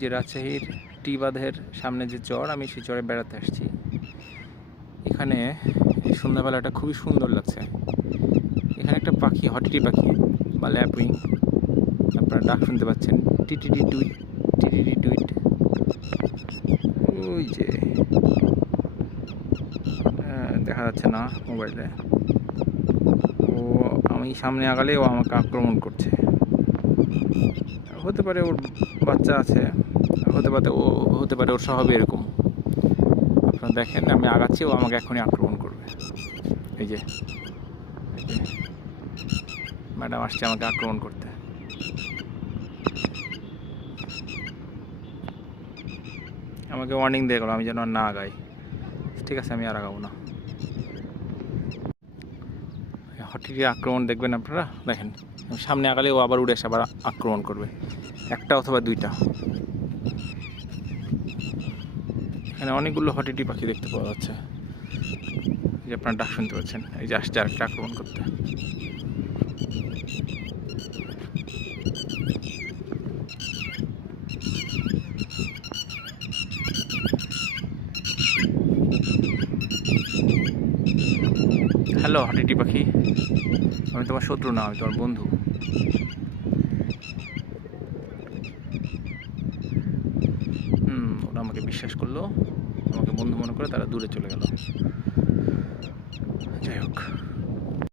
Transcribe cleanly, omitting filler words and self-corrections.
যে রাজশাহীর টি বাঁধের সামনে যে চর, আমি সেই চরে বেড়াতে আসছি। এখানে এই সন্ধ্যাবেলাটা খুবই সুন্দর লাগছে। এখানে একটা পাখি, হটিটি পাখি বা ল্যাপুইং, আপনারা ডাক শুনতে পাচ্ছেন, টিটিটি টুইট, টিটিটি টুইট। ওই যে দেখা যাচ্ছে না মোবাইলে। ও আমি সামনে আগালে ও আমাকে আক্রমণ করছে। হতে পারে ওর বাচ্চা আছে, হতে পারে ওর স্বভাবই এরকম। আপনারা দেখেন, আমি আগাচ্ছি, ও আমাকে এখনই আক্রমণ করবে। এই যে ম্যাডাম আসছে আমাকে আক্রমণ করতে। আমাকে ওয়ার্নিং দিয়ে গেল আমি যেন আর না আগাই। ঠিক আছে, আমি আর আগাবো না। হটিটির আক্রমণ দেখবেন আপনারা, দেখেন সামনে আগালে ও আবার উড়ে এসে আবার আক্রমণ করবে, একটা অথবা দুইটা। এখানে অনেকগুলো হটিটি পাখি দেখতে পাওয়া যাচ্ছে, যে আপনারা ডাক শুনতে পাচ্ছেন। এই যে আসছে আরেকটা আক্রমণ করতে। হ্যালো হটিটি পাখি, আমি তোমার শত্রু না, আমি তোমার বন্ধু। ওরা আমাকে বিশ্বাস করলো, আমাকে বন্ধু মনে করে তারা দূরে চলে গেল। যাই হোক।